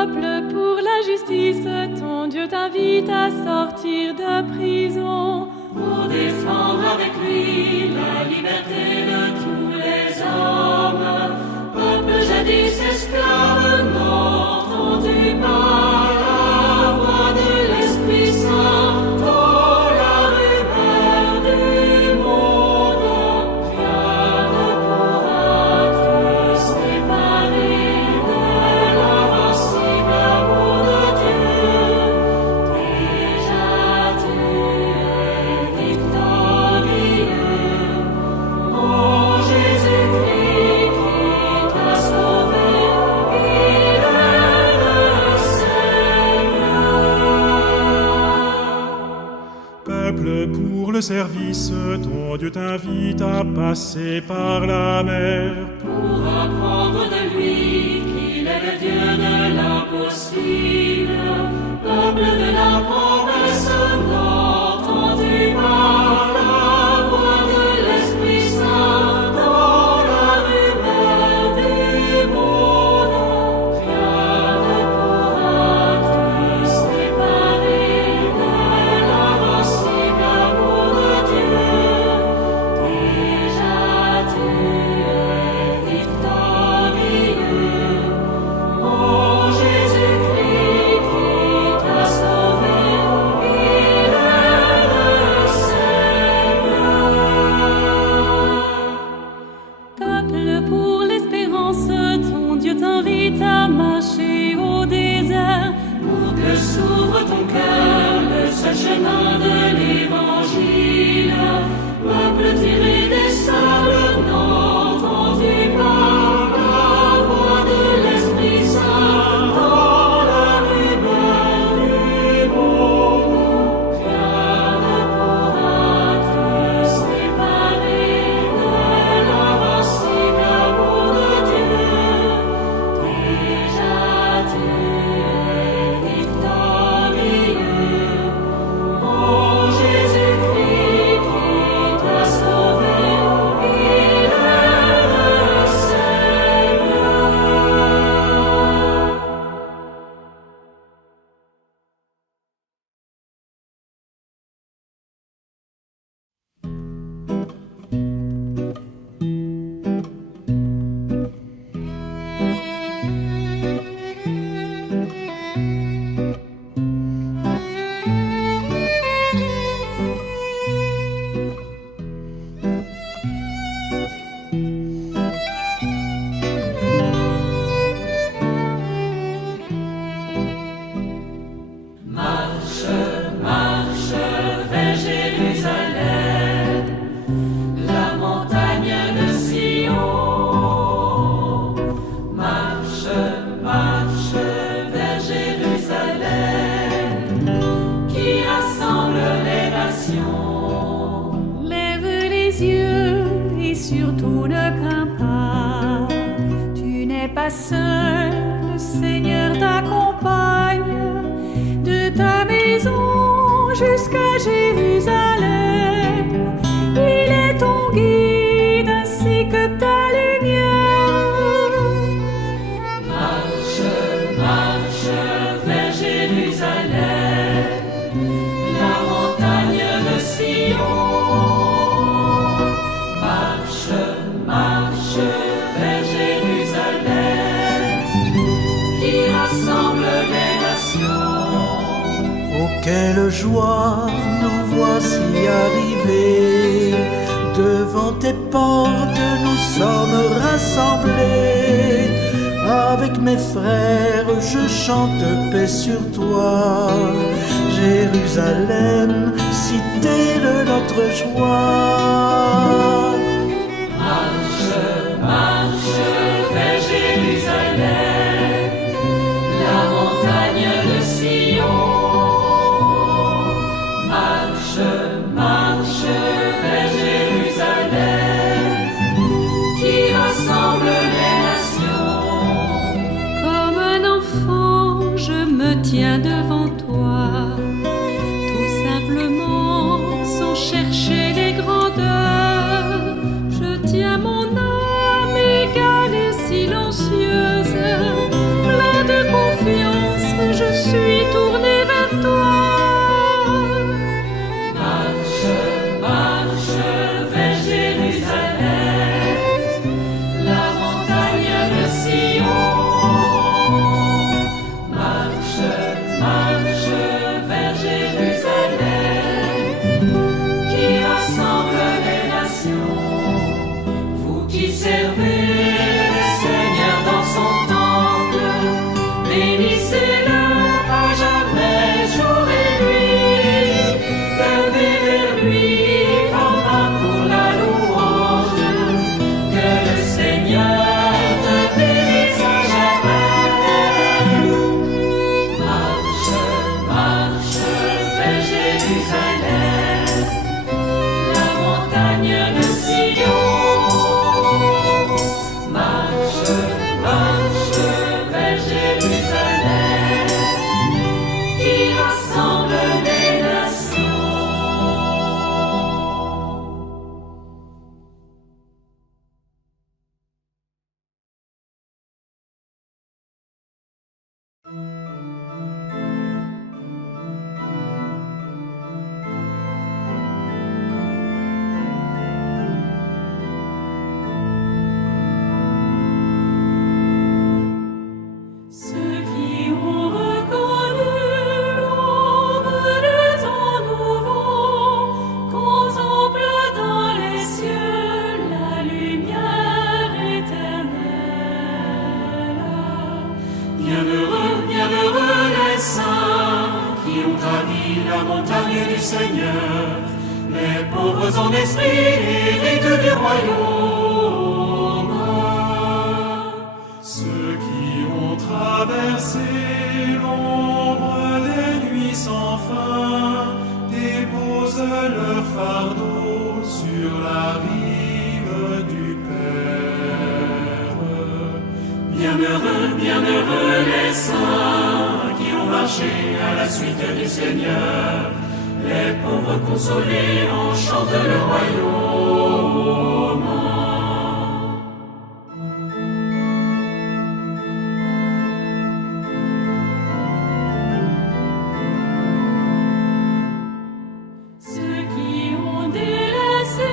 Peuple pour la justice, ton Dieu t'invite à sortir de prison pour défendre avec lui la liberté de tous les hommes. Peuple jadis esclave, n'entends-tu pas la voix de l'Esprit Saint dans la rumeur du monde? Rien ne pourra te séparer de l'invincible amour de Dieu. Déjà tu es victorieux. Oh Jésus-Christ qui t'a sauvé, il est le Seigneur. Peuple pour le service, ton Dieu t'invite à passer par la mer. Pour apprendre de lui qu'il est le Dieu de l'impossible. Peuple de la promesse, n'entends-tu pas la voix de l'Esprit Saint dans la rumeur du monde? Rien ne pourra te séparer de l'invincible amour de Dieu. Déjà tu es victorieux. Oh Jésus-Christ qui t'a sauvé, il est le Seigneur. Peuple pour l'espérance, ton Dieu t'invite à marcher au désert pour que s'ouvre ton cœur le seul chemin de l'Évangile. Peuple tiré des sables, n'entends-tu pas la voix de l'Esprit Saint dans la rumeur du monde? Rien ne pourra te séparer de l'invincible amour de Dieu. Déjà tu es victorieux. Oh Jésus-Christ qui t'a sauvé, il est le Seigneur. Marche, marche vers Jérusalem, la montagne de Sion. Marche, marche vers Jérusalem, qui rassemble les nations. Lève les yeux et surtout ne crains pas. Tu n'es pas seul, le Seigneur t'accompagne. De ta maison jusqu'à Jérusalem, il est ton guide ainsi que ta lumière. Marche, marche vers Jérusalem, la montagne de Sion. Marche, marche vers Jérusalem, qui rassemble les nations. Oh, quelle joie, nous voici arrivés. Devant tes portes, nous sommes rassemblés. Avec mes frères, je chante paix sur toi. Jérusalem, cité de notre joie. Marche, marche vers Jérusalem, la montagne de Sion. Marche, marche vers Jérusalem, qui rassemble les nations. Comme un enfant, je me tiens devant toi, tout simplement, sans chercher les grandeurs. royaume. Ceux qui ont traversé l'ombre des nuits sans fin déposent leur fardeau sur la rive du Père. Bienheureux les saints qui ont marché à la suite du Seigneur, les pauvres consolés en chantent le royaume. Ceux qui ont délaissé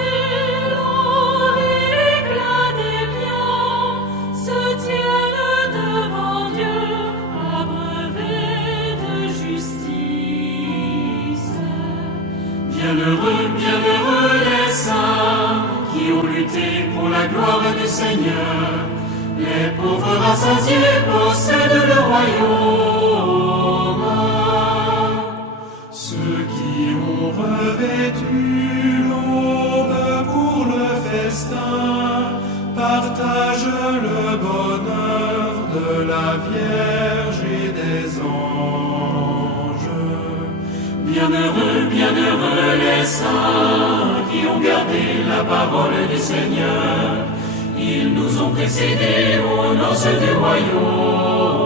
l'or et l'éclat des biens se tiennent devant Dieu, abreuvés de justice. Bienheureux les saints qui ont lutté pour la gloire du Seigneur, les pauvres rassasiés possèdent le royaume. Ceux qui ont revêtu l'aube pour le festin partagent le bonheur de la Vierge et des anges. Bienheureux les saints qui ont gardé la parole du Seigneur, ils nous ont précédés aux noces du royaume.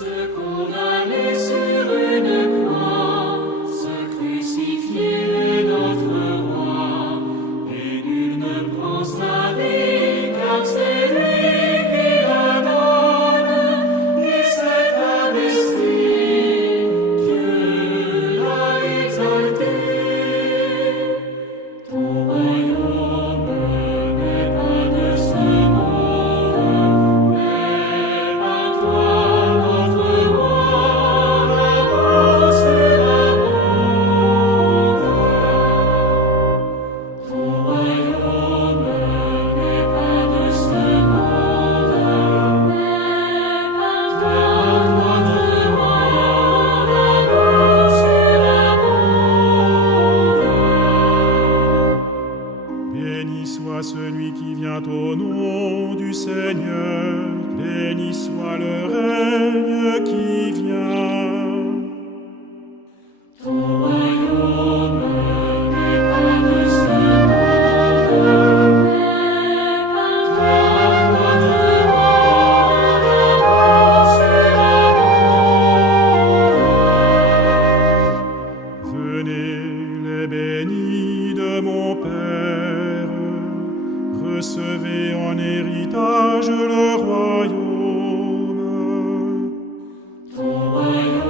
Se condamner sur une croix, se crucifier notre roi, et nul ne prend sa vie, car c'est lui qui la donne, il s'est investi, Dieu l'a exalté. Ton royaume n'est pas de ce monde, mais à toi notre roi, là-haut sur la monde. Ton royaume n'est pas de ce monde, mais à toi notre roi, là-haut sur la monde. Béni soit celui qui vient au nom du Seigneur, béni soit le règne qui vient. Ton royaume n'est pas de ce monde, mais à toi notre roi, là-haut sur la monde. Venez les bénis de mon Père, recevez en héritage le royaume. Ton royaume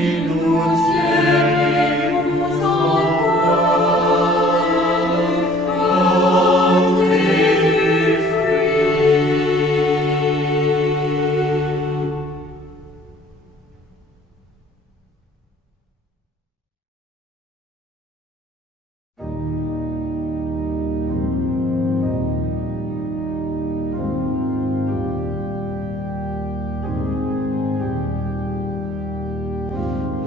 Il nous tient et nous envoie porter du fruit.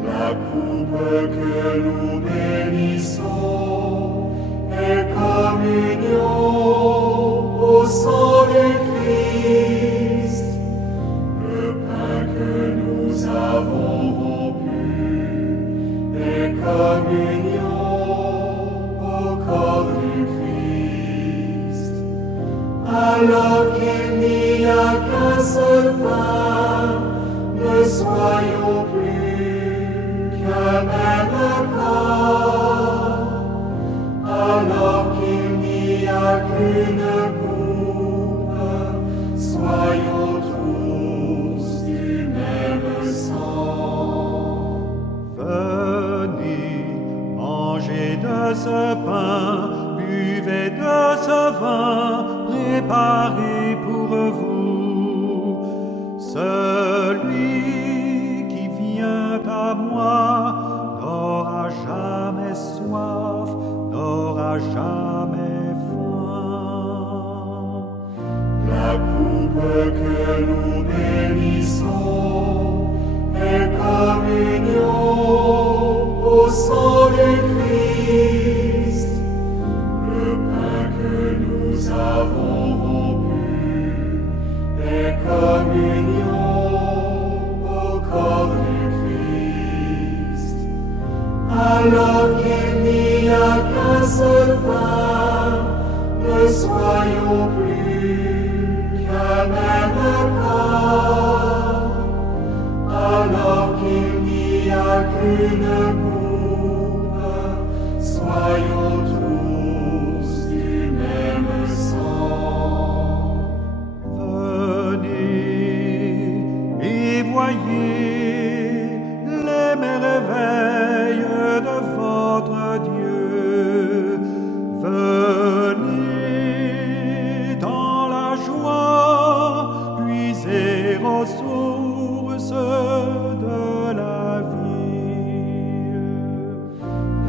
La coupe que nous bénissons est communion au sang du Christ. Le pain que nous avons rompu est communion au corps du Christ. Alors qu'il n'y a qu'un seul pain, ne soyons plus qu'un même corps. Alors qu'il n'y a qu'une coupe, soyons tous du même sang. Venez, mangez de ce pain, buvez de ce vin préparé pour vous. Celui qui vient à moi n'aura jamais soif, n'aura jamais faim. La coupe que nous bénissons est communion au sang du Christ. Le pain que nous avons rompu est communion au corps du Christ. Alors qu'il n'y a qu'un seul pain, ne soyons plus qu'un même corps. Alors qu'il n'y a qu'une coupe, soyons tous du même sang. Venez et voyez les merveilles de votre Dieu. Venez dans la joie, puiser aux sources de la vie.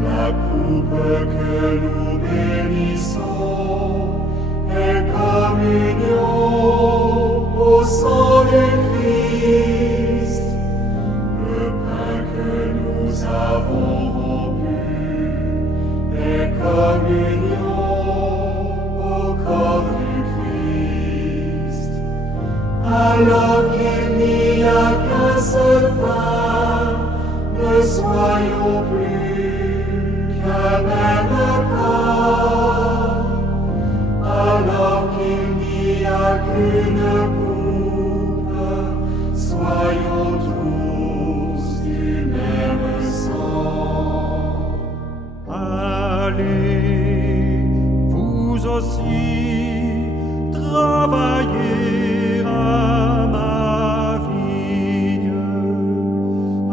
La coupe que nous bénissons est communion au sang du Christ. Le pain que nous avons rompu est communion au corps du Christ. Alors qu'il n'y a qu'un seul pain, ne soyons plus qu'un même corps. Alors qu'il n'y a qu'une coupe, soyons tous du même sang. Allez, vous aussi, travailler à ma vigne.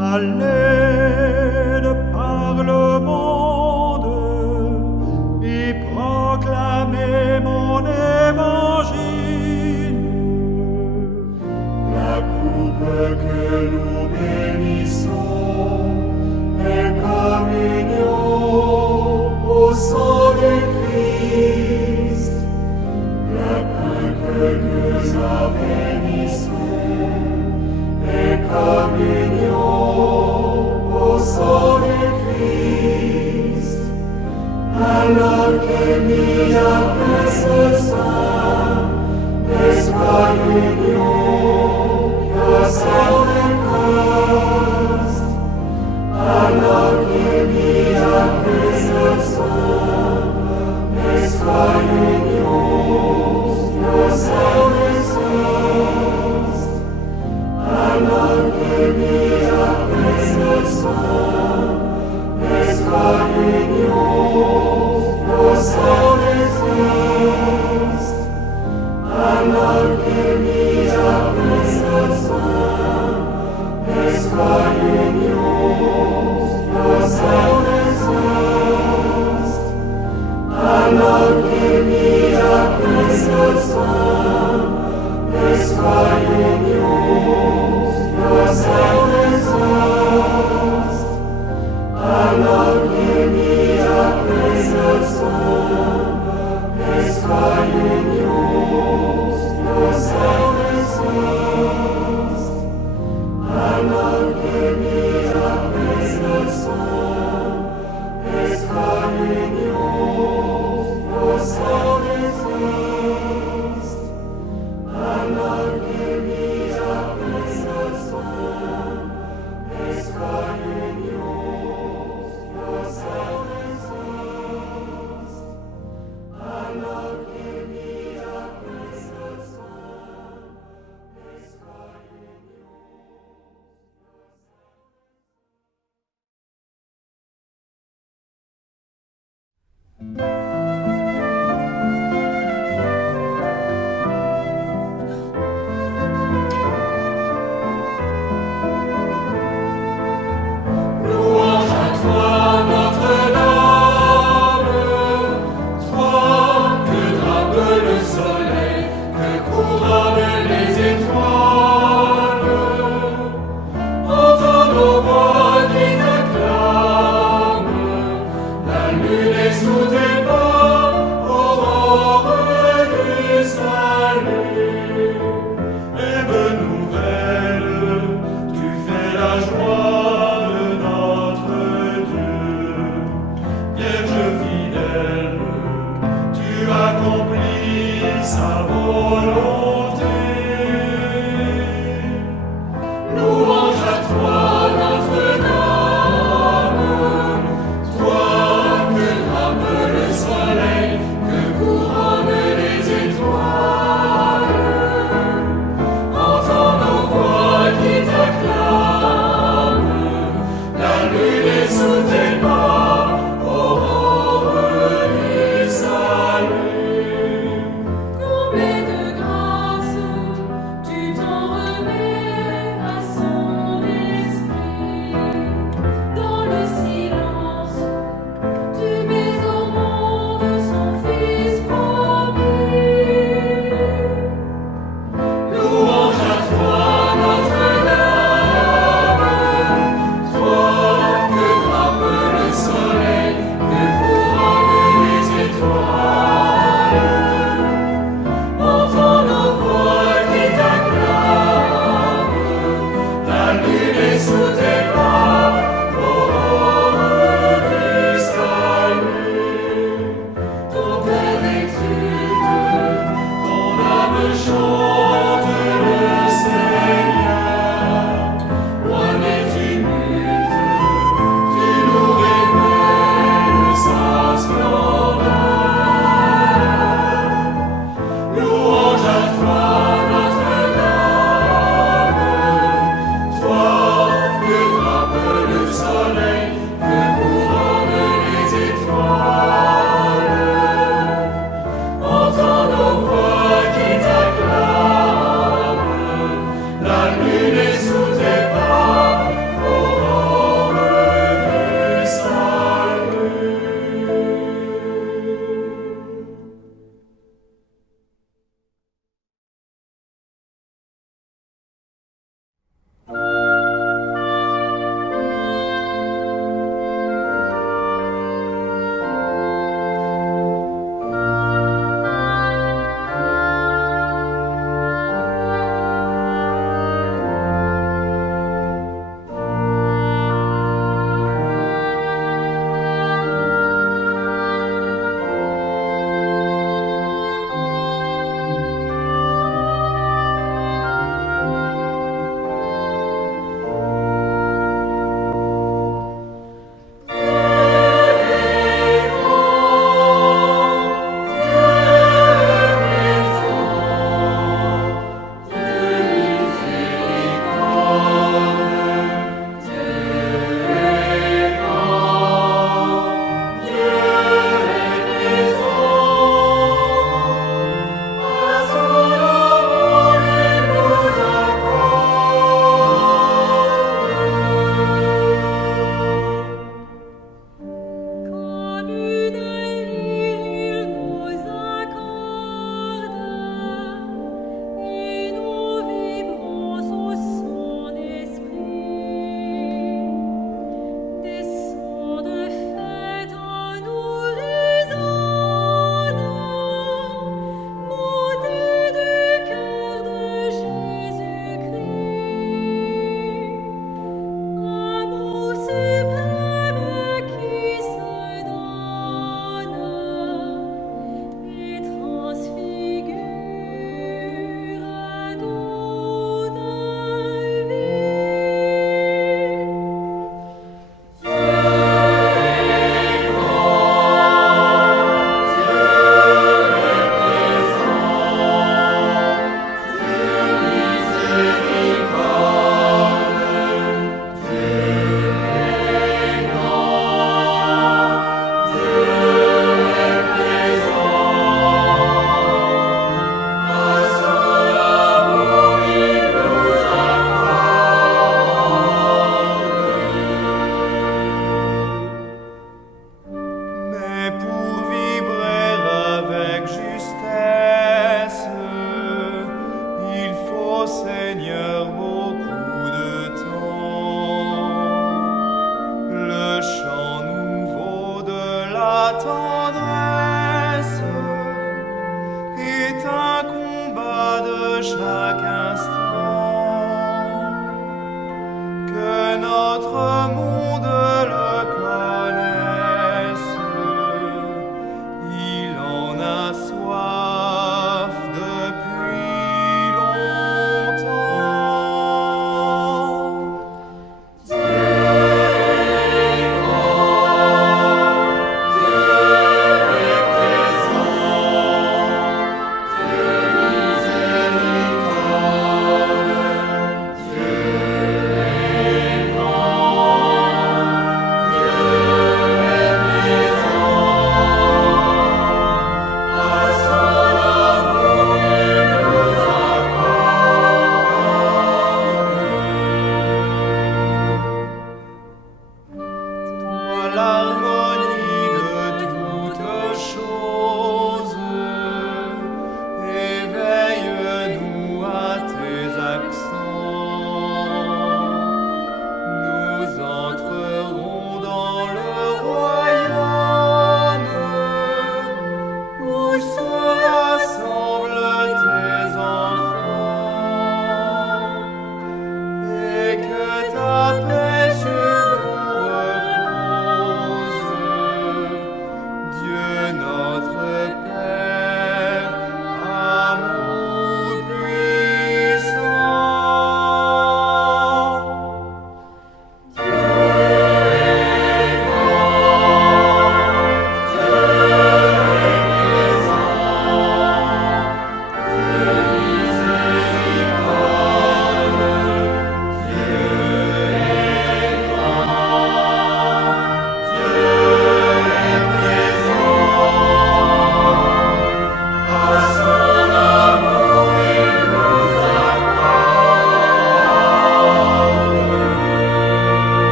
Allez de par le monde et proclamez mon évangile. La coupe que nous bénissons est communion au sang du Christ. Le pain que nous bénissons est communion au sang du Christ. Alors qu'il n'y a qu'un seul saint, ne soit l'union qu'un seul corps. Louange à toi, Notre-Dame, toi que drape le soleil, que couronnent les étoiles. Entends nos voix qui t'acclament, la lune est sous tes pas.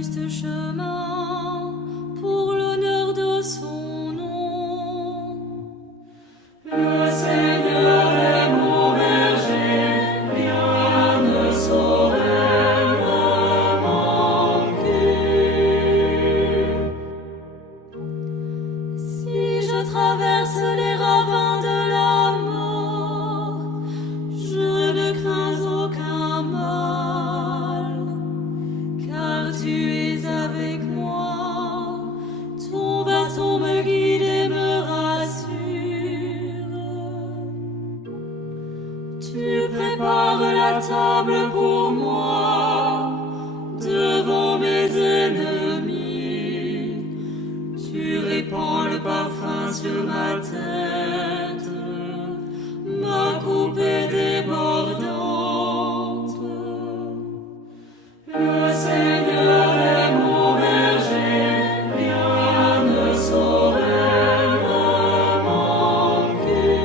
juste chemin pour l'honneur de son nom. Le Seigneur est mon berger, rien ne saurait me manquer. Si je traverse les ravins de la mort, je ne crains aucun mal, car tu es avec moi, ton bâton me guide et me rassure. Tu prépares la table pour moi, devant mes ennemis. Tu répands le parfum sur ma tête, ma coupe est débordante. Le Seigneur est mon berger, rien ne saurait me manquer.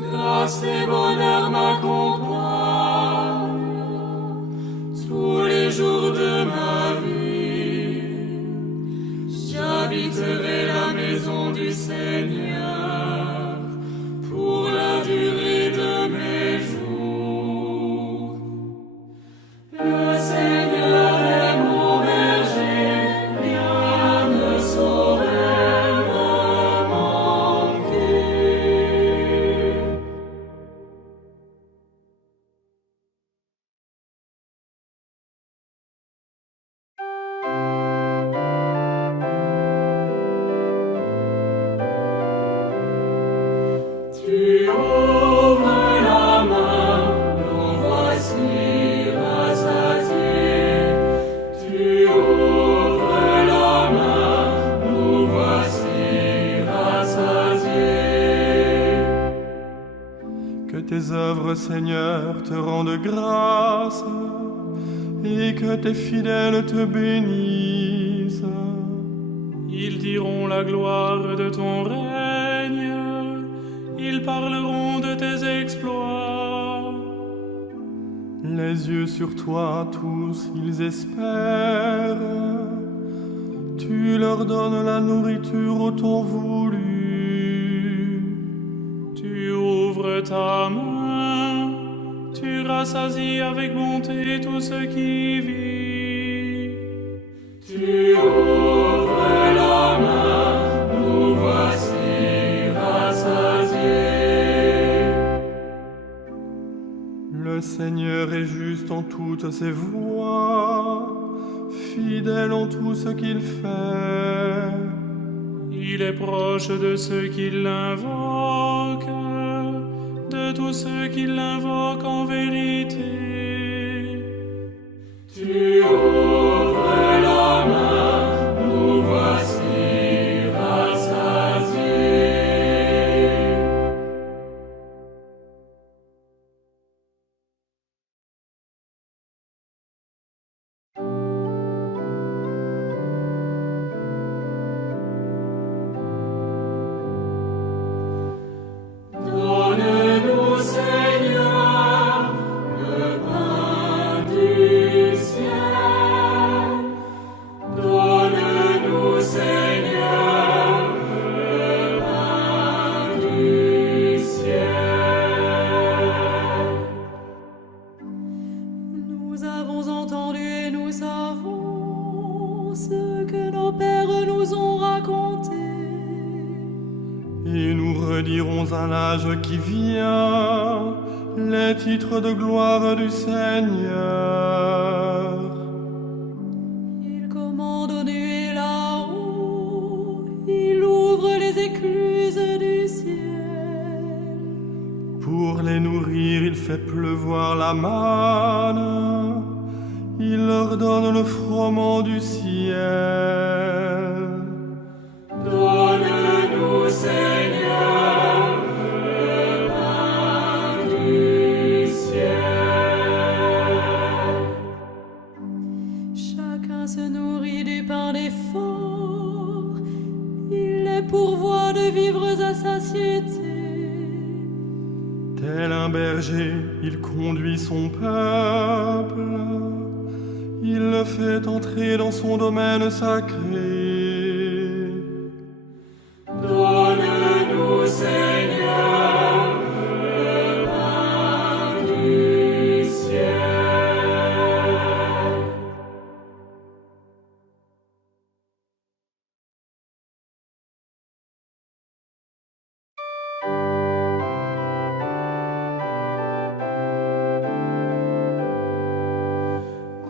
Grâce et bonheur m'accompagnent tous les jours de ma vie. J'habiterai la maison du Seigneur pour la durée de mes jours. Le Seigneur est mon berger, rien ne saurait me manquer. Tu ouvres la main, nous voici rassasiés. Tu ouvres la main, nous voici rassasiés. Que tes œuvres, Seigneur, te rendent grâce et que tes fidèles te bénissent. Ils diront la gloire de ton règne, ils parleront de tes exploits. Les yeux sur toi, tous ils espèrent. Tu leur donnes la nourriture au temps voulu. Tu ouvres ta main, tu rassasies avec bonté tout ce qui vit. Tu ouvres la main, nous voici rassasiés. Le Seigneur est juste en toutes ses voies, fidèle en tout ce qu'il fait. Il est proche de ceux qui l'invoquent, de tous ceux qui l'invoquent en vérité. Tu ouvres la main, nous voici rassasiés. Donne-nous, Seigneur, le pain du ciel. Donne-nous, Seigneur, le pain du ciel. Nous avons entendu et nous savons ce que nos pères nous ont raconté. Et nous redirons à l'âge qui vient les titres de gloire du Seigneur. Il commande au nu et là-haut, il ouvre les écluses du ciel. Pour les nourrir, il fait pleuvoir la manne, il leur donne le froment du ciel. Donne-nous, Seigneur, le pain du ciel. Chacun se nourrit du pain des forts, il les pourvoit de vivres à satiété. Tel un berger, il conduit son peuple fait entrer dans son domaine sacré. Donne-nous, Seigneur, le pain du ciel.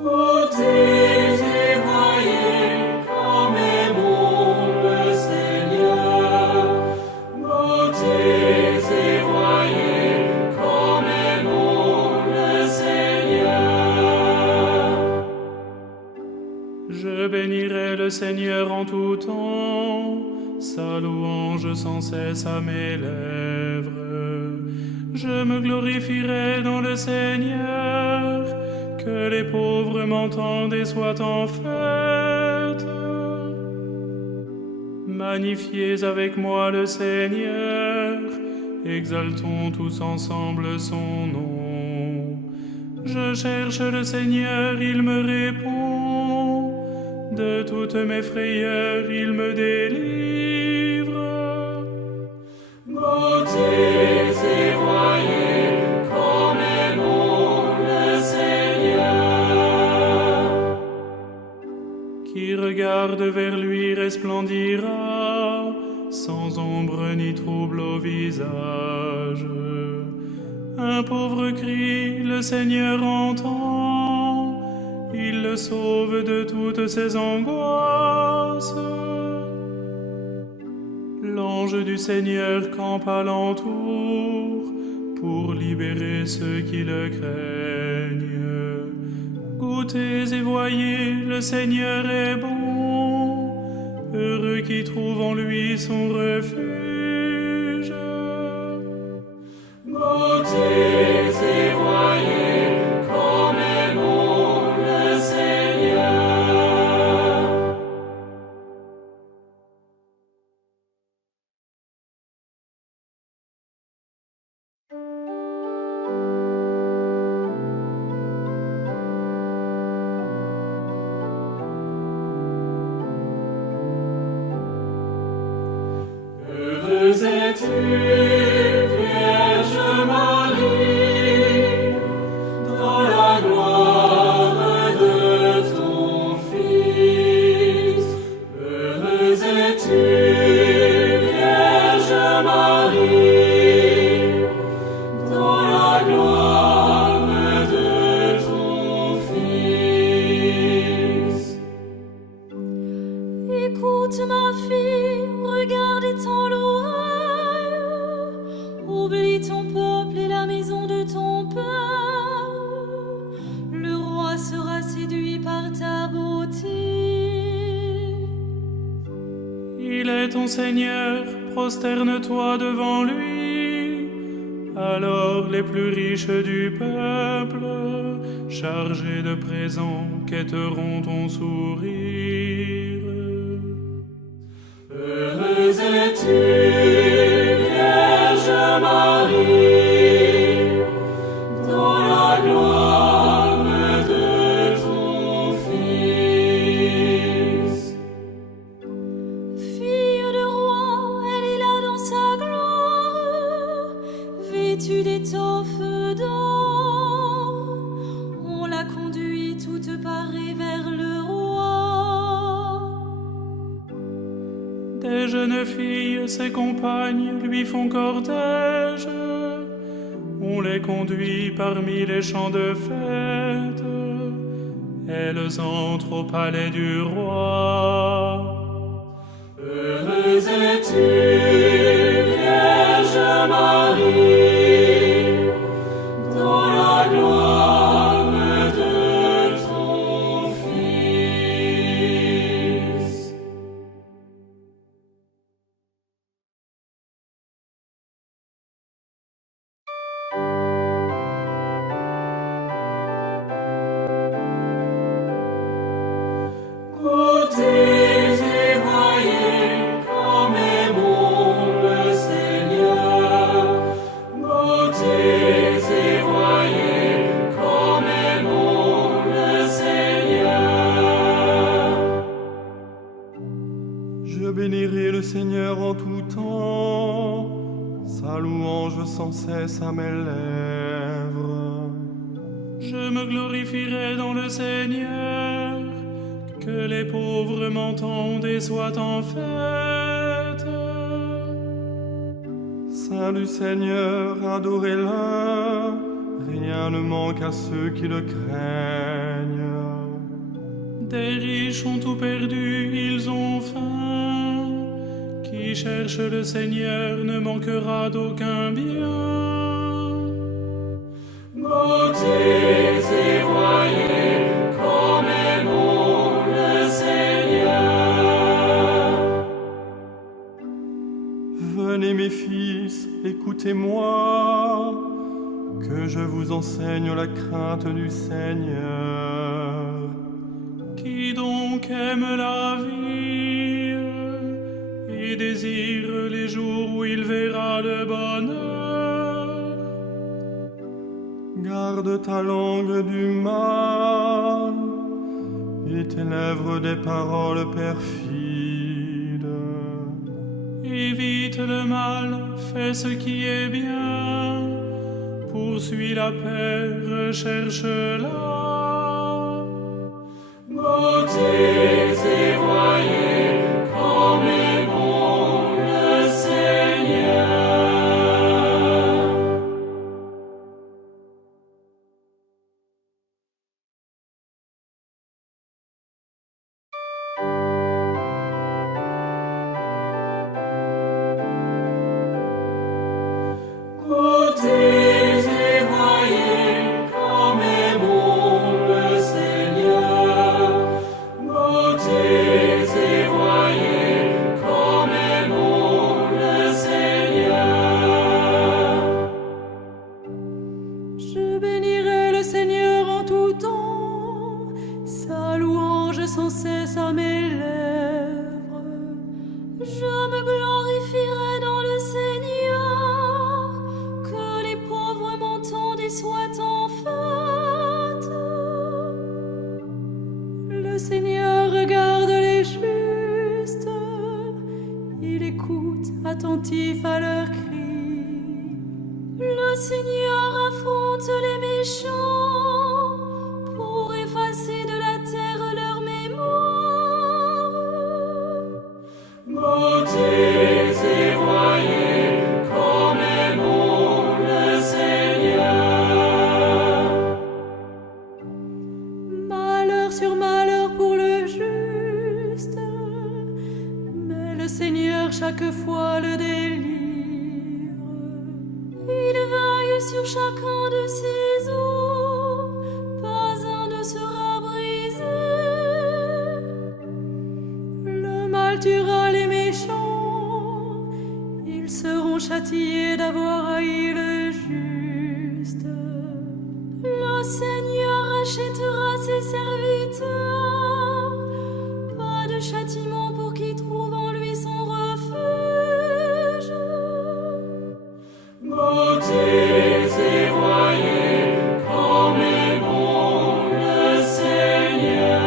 Goûtez et voyez comme est bon le Seigneur. Goûtez et voyez comme est bon le Seigneur. Je bénirai le Seigneur en tout temps, sa louange sans cesse à mes lèvres. Je me glorifierai dans le Seigneur, que les pauvres m'entendent et soient en fête. Magnifiez avec moi le Seigneur, exaltons tous ensemble son nom. Je cherche le Seigneur, il me répond, de toutes mes frayeurs il me délivre. Goûtez et voyez comme est bon le Seigneur. Qui regarde vers lui resplendira, sans ombre ni trouble au visage. Un pauvre crie, le Seigneur entend, il le sauve de toutes ses angoisses. L'ange du Seigneur campe alentour pour libérer ceux qui le craignent. Goûtez et voyez, le Seigneur est bon, heureux qui trouve en lui son refuge. Goûtez et voyez comme est bon le Seigneur. Heureuse es-tu, Vierge Marie, dans la gloire de ton Fils. Heureuse es-tu, Vierge Marie, dans la gloire de ton Fils. Écoute ma fille, regarde et tends l'oreille. Oublie ton peuple et la maison de ton père. Le roi sera séduit par ta beauté. Il est ton Seigneur, prosterne-toi devant lui. Alors les plus riches du peuple, chargés de présents, quêteront ton sourire. Heureuse es-tu, Vierge Marie, dans la gloire de ton Fils. Fille de roi, elle est là dans sa gloire, vêtue d'étoffes d'or. On la conduit toute parée vers le roi. Des jeunes filles, ses compagnes, lui font cortège. On les conduit parmi les champs de fête. Elles entrent au palais du roi. Heureuse es-tu, Vierge Marie, dans la gloire de ton Fils. Goûtez et voyez comme est bon le Seigneur. sans cesse à mes lèvres. Je me glorifierai dans le Seigneur, que les pauvres m'entendent et soient en fête. Saint du Seigneur, adorez-le, rien ne manque à ceux qui le craignent. Des riches ont tout perdu, ils ont faim. Qui cherche le Seigneur ne manquera d'aucun bien. Goûtez et voyez comme est bon le Seigneur. Venez mes fils, écoutez-moi, que je vous enseigne la crainte du Seigneur. Qui donc aime la vie et désire les jours où il verra le bonheur. Garde ta langue du mal et tes lèvres des paroles perfides. Évite le mal, fais ce qui est bien, poursuis la paix, recherche-la. Goûtez et voyez comme est bon le Seigneur. Goûtez et voyez comme est bon le Seigneur. Goûtez et voyez comme est bon le Seigneur. Je bénirai le Seigneur en tout temps, sa louange sans cesse à mes lèvres. Je me glorifierai dans le Seigneur, que les pauvres m'entendent et soient en fête. Le Seigneur regarde les justes, il écoute attentif à leurs cris. Le Seigneur affronte les méchants pour effacer de la terre leur mémoire. Goûtez et voyez comme est bon le Seigneur. Malheur sur malheur pour le juste, mais le Seigneur chaque fois le délivre. Il veille sur chacun de ses os, pas un ne sera brisé. Le mal tuera les méchants, ils seront châtiés d'avoir haï le juste. Le Seigneur rachètera ses serviteurs, pas de châtiment pour qui trouve en lui son refuge. Goûtez et voyez comme est bon le Seigneur.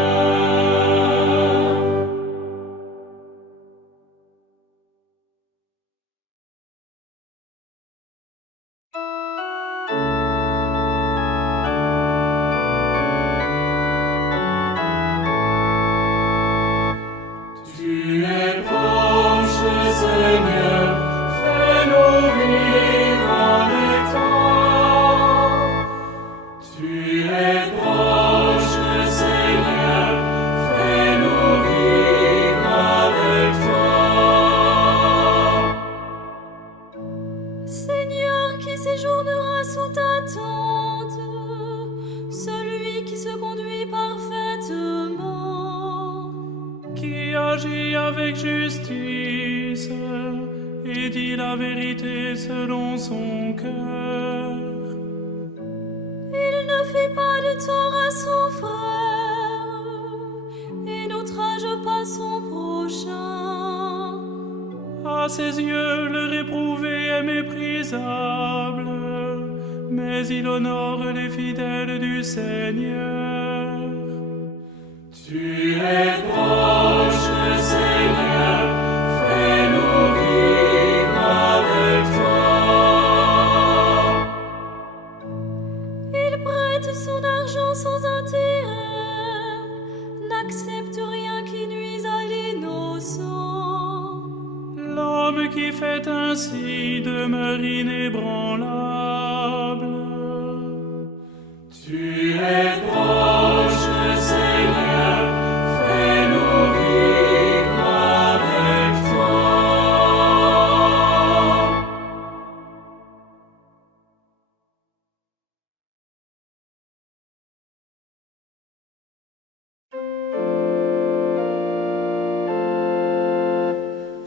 Tu es proche, Seigneur, fais-nous vivre avec toi. Tu es proche, Seigneur, fais-nous vivre avec toi. Seigneur, qui séjournera sous ta tente, celui qui se conduit parfaitement, Qui agit avec justice et dit la vérité selon son cœur. il ne fait pas de tort à son frère et n'outrage pas son prochain. À ses yeux, le réprouvé est méprisable, mais il honore les fidèles du Seigneur. Tu es proche, Seigneur, fais-nous vivre avec toi. qui fait ainsi demeure inébranlable. Tu es proche, Seigneur, fais-nous vivre avec toi.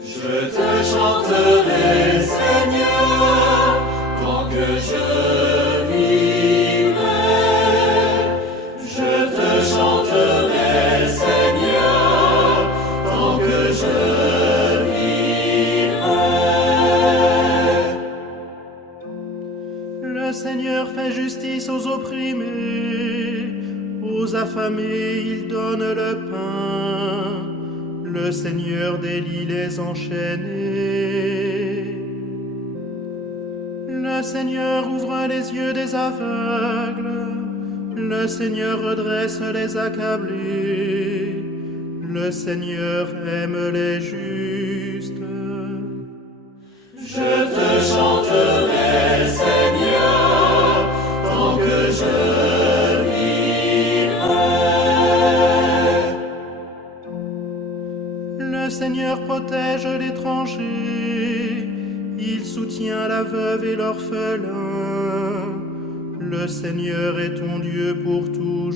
Je te chanterai, Seigneur, tant que je vivrai. Je te chanterai, Seigneur, tant que je vivrai. Le Seigneur fait justice aux opprimés, aux affamés il donne le pain. Le Seigneur délie les enchaînés. Le Seigneur ouvre les yeux des aveugles. Le Seigneur redresse les accablés. Le Seigneur aime les justes. Je te chanterai, Seigneur, tant que je vivrai. Le Seigneur protège l'étranger, il soutient la veuve et l'orphelin. Le Seigneur est ton Dieu pour toujours.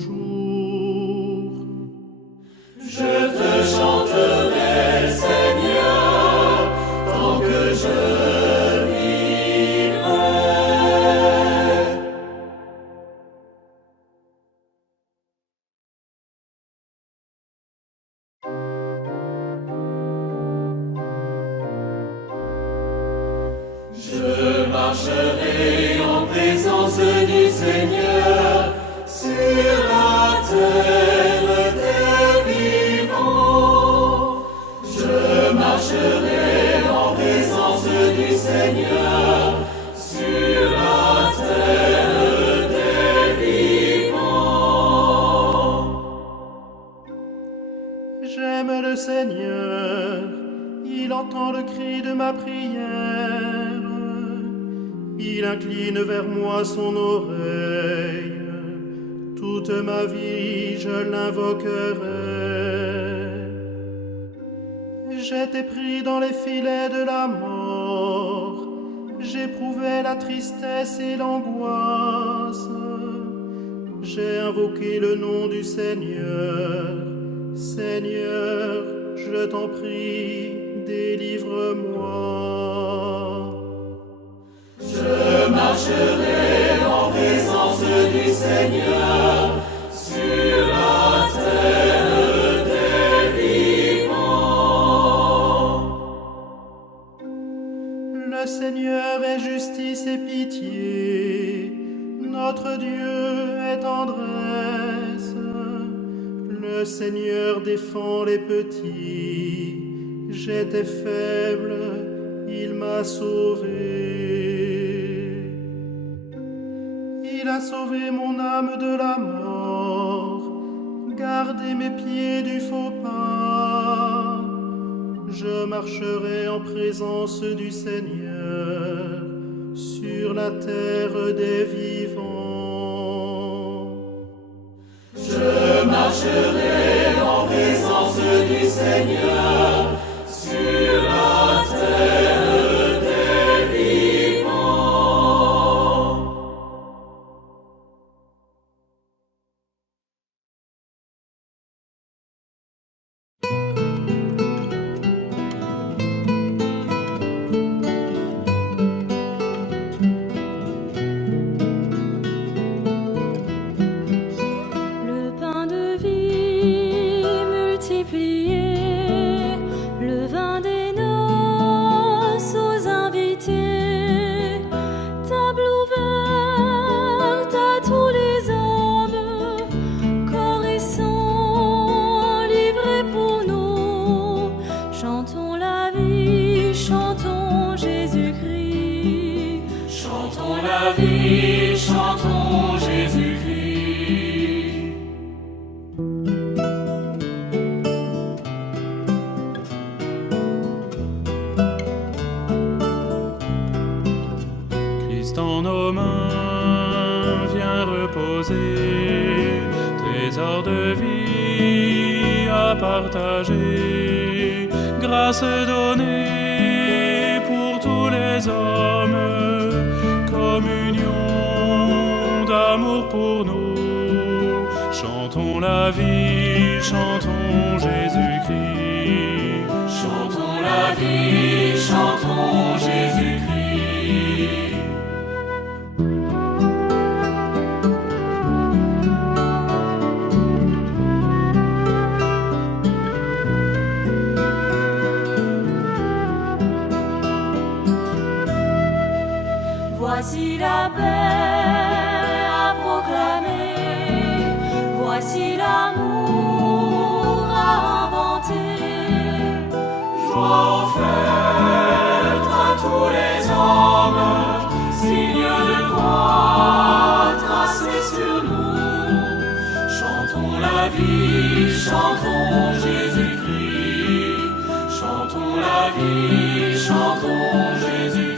Je te chanterai, Seigneur, tant que je vivrai. Je marcherai en présence du Seigneur sur la terre des vivants. Je marcherai en présence du Seigneur sur la terre des vivants. J'aime le Seigneur, il entend le cri de ma prière. Il incline vers moi son oreille. Toute ma vie, je l'invoquerai. J'étais pris dans les filets de la mort. J'éprouvais la tristesse et l'angoisse. J'ai invoqué le nom du Seigneur. Seigneur, je t'en prie, délivre-moi. Je marcherai en présence du Seigneur sur la terre des vivants. Le Seigneur est justice et pitié, notre Dieu est tendresse. Le Seigneur défend les petits, j'étais faible, il m'a sauvé. Il a sauvé mon âme de la mort, gardé mes pieds du faux pas. Je marcherai en présence du Seigneur sur la terre des vivants. Je marcherai en présence du Seigneur sur la terre des vivants. Le pain de vie vie à partager, grâce donnée pour tous les hommes, communion d'amour pour nous. Chantons la vie, chantons Jésus-Christ. Chantons la vie, chantons Jésus-Christ. Voici la paix à proclamer, voici l'amour à inventer. Joie offerte à tous les hommes, signe de croix tracé sur nous. Chantons la vie, chantons Jésus-Christ. Chantons la vie, chantons Jésus-Christ.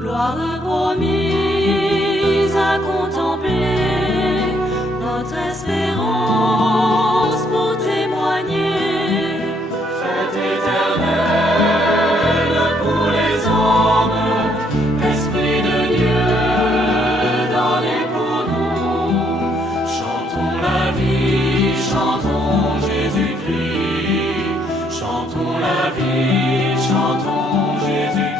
Gloire promise à contempler, notre espérance pour témoigner. Fête éternelle pour les hommes, Esprit de Dieu donné pour nous. Chantons la vie, chantons Jésus-Christ. Chantons la vie, chantons Jésus-Christ.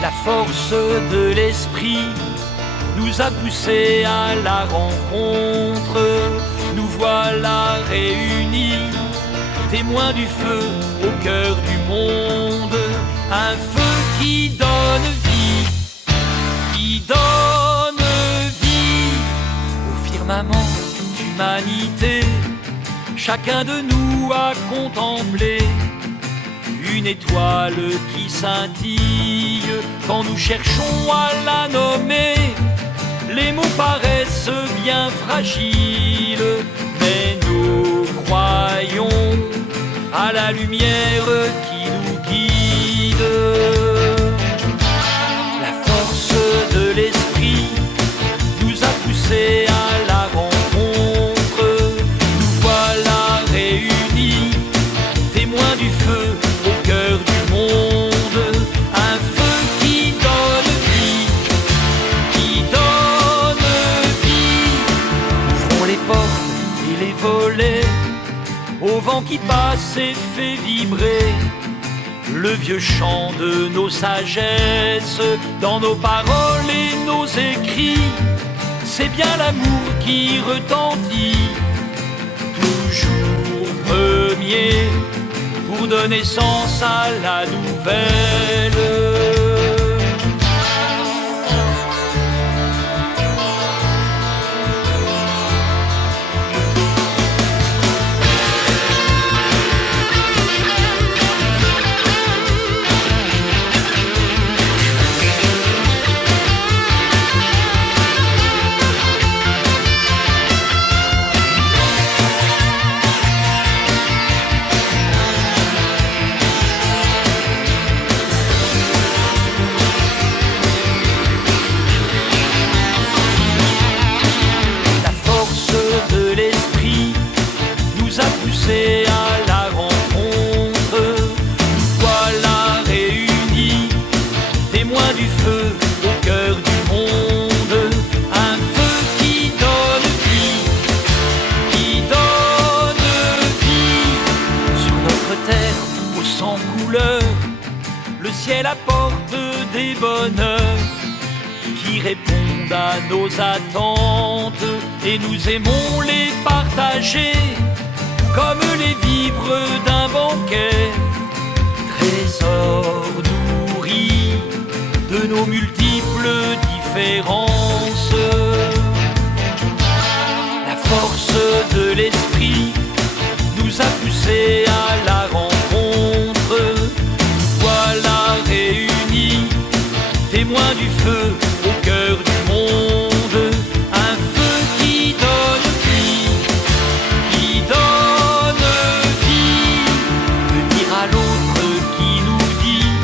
La force de l'esprit nous a poussés à la rencontre. Nous voilà réunis, témoins du feu au cœur du monde. Un feu qui donne vie, qui donne vie au firmament d'humanité. Chacun de nous a contemplé une étoile qui scintille. Quand nous cherchons à la nommer, les mots paraissent bien fragiles, mais nous croyons à la lumière qui nous guide. La force de l'esprit nous a poussés à la rencontre. Nous voilà réunis, témoins du feu au cœur du monde. Un feu qui donne vie, qui donne vie. Ouvrons les portes et les volets au vent qui passe et fait vibrer le vieux chant de nos sagesses dans nos paroles et nos écrits. C'est bien l'amour qui retentit, toujours premier, pour donner sens à la nouvelle. ciel apporte des bonheurs qui répondent à nos attentes et nous aimons les partager comme les vivres d'un banquet. Trésor nourri de nos multiples différences, la force de l'esprit nous a poussés à la rencontre. Voilà réunis, témoins du feu au cœur du monde, un feu qui donne vie, qui donne vie, de dire à l'autre qui nous dit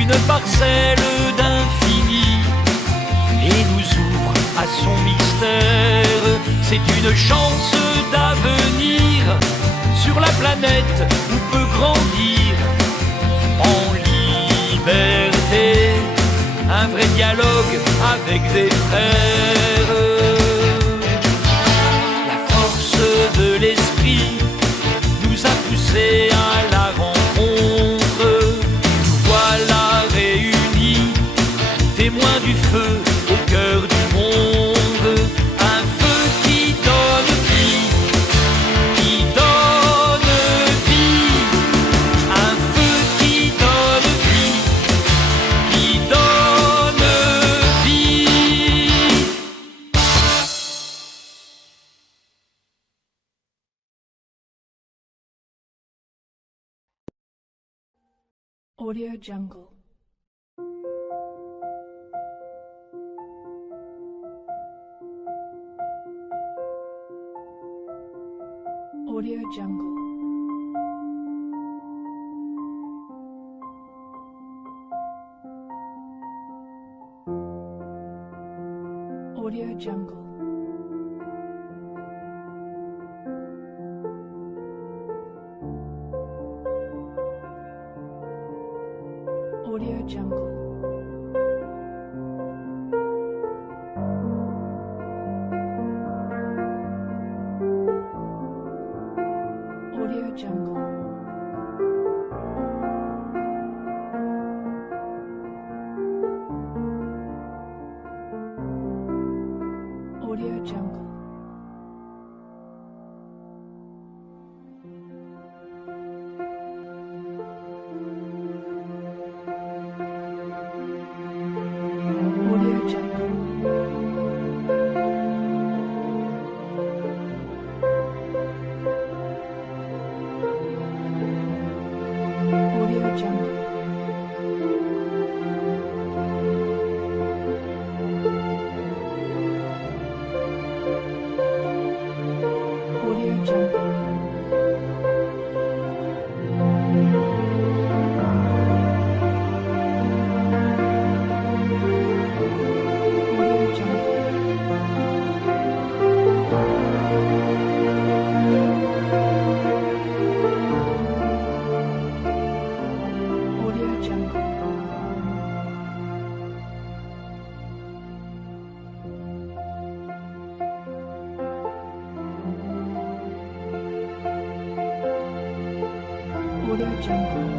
une parcelle d'infini et nous ouvre à son mystère. C'est une chance d'avenir sur la planète où peut grandir en liberté un vrai dialogue avec des frères. La force de l'esprit nous a poussés à la rencontre. Nous voilà réunis, témoins du feu au cœur du monde, un feu qui donne vie, qui donne vie, un feu qui donne vie, qui donne vie. Audio Jungle. Audio Jungle. Audio Jungle. Audio Jungle. Audio Jungle. Audio Jungle. Audio Jungle. Audio Jungle. Audio Jungle. Audio Jungle. Audio Jungle. Audio Jungle.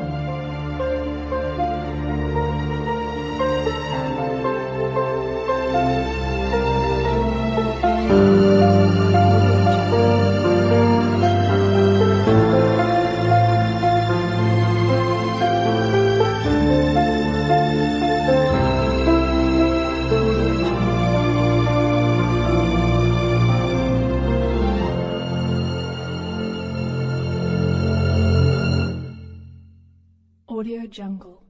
Audio Jungle.